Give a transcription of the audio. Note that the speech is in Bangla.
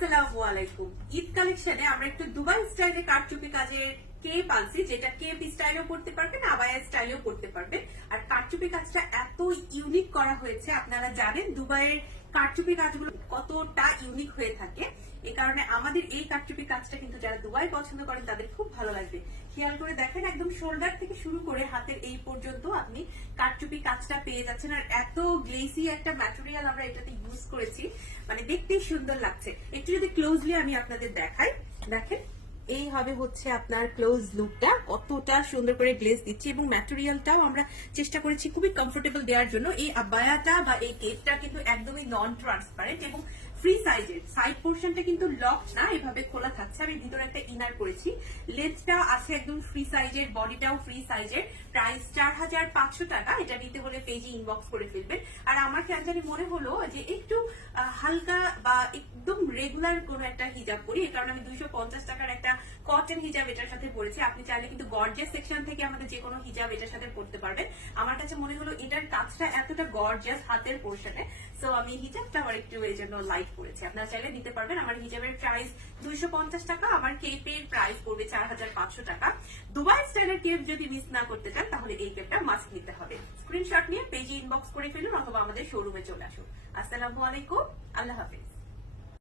করতে পারবেন করতে পারবেন। আর কাজটা এত ইউনিক করা হয়েছে, আপনারা জানেন, দুবাইয়ের কারচুপি কাজগুলো কতটা ইউনিক হয়ে থাকে। এ কারণে আমাদের এই কারচুপি কাজটা কিন্তু যারা দুবাই পছন্দ করেন, তাদের খুব ভালো লাগবে। খেয়াল করে দেখেন, একদম শোল্ডার থেকে শুরু করে হাতের এই পর্যন্ত আপনি কারচুপি কাজটা পেয়ে যাচ্ছেন। আর এত গ্লেসি একটা ম্যাটেরিয়াল আমরা এটাতে ইউজ করেছি মানে দেখতেই সুন্দর লাগছে। একটু যদি ক্লোজলি আমি আপনাদের দেখাই, দেখেন, এই হবে হচ্ছে আপনার ক্লোজ লুকটা কতটা সুন্দর করে গ্লেজ দিচ্ছি এবং ম্যাটেরিয়ালটাও আমরা চেষ্টা করেছি খুবই কমফোর্টেবল দেওয়ার জন্য। এই আবায়াটা বা এই কেকটা কিন্তু একদমই নন ট্রান্সপারেন্ট এবং ফ্রি সাইজের সাইড পোর্শনটা কিন্তু লক না, এভাবে খোলা থাকছে। আমি ভিতরে একটা ইনার করেছি। লেন্থটা আছে একদম ফ্রি সাইজের বডিটাও ফ্রি সাইজের প্রাইস চার হাজার পাঁচশো টাকা, এটা নিতে হলে পেজে ইনবক্স করে ফেলবেন। আর আমার কেন জানি মনে হলো যে একটু হালকা বা একদম রেগুলার কোন একটা হিজাব পরি। এই কারণে আমি দুইশো পঞ্চাশ টাকার একটা কটন হিজাব এটার সাথে পরেছি। আপনি চাইলে কিন্তু গর্জিয়াস সেকশন থেকে আমাদের যে কোনো হিজাব এটার সাথে পড়তে পারবেন। আমার কাছে মনে হলো এটার কাজটা এতটা গর্জিয়াস হাতের পোর্শনে। সো আমি হিজাবটা আমার একটু এই জন্য লাইক করেছি। আপনারা চাইলে নিতে পারবেন। আমার হিজাবের প্রাইস দুইশো পঞ্চাশ টাকা আমার কেপের প্রাইস পড়বে চার হাজার পাঁচশো টাকা। দুবাই স্টাইলের কেপ যদি মিস না করতে চান, তাহলে এই কেপটা মাস্ক নিতে হবে। স্ক্রিনশট নিয়ে পেজে ইনবক্স করে ফেলুন, অথবা আমাদের শোরুমে চলে আসুন। আসসালামু আলাইকুম। আল্লাহ হাফিজ।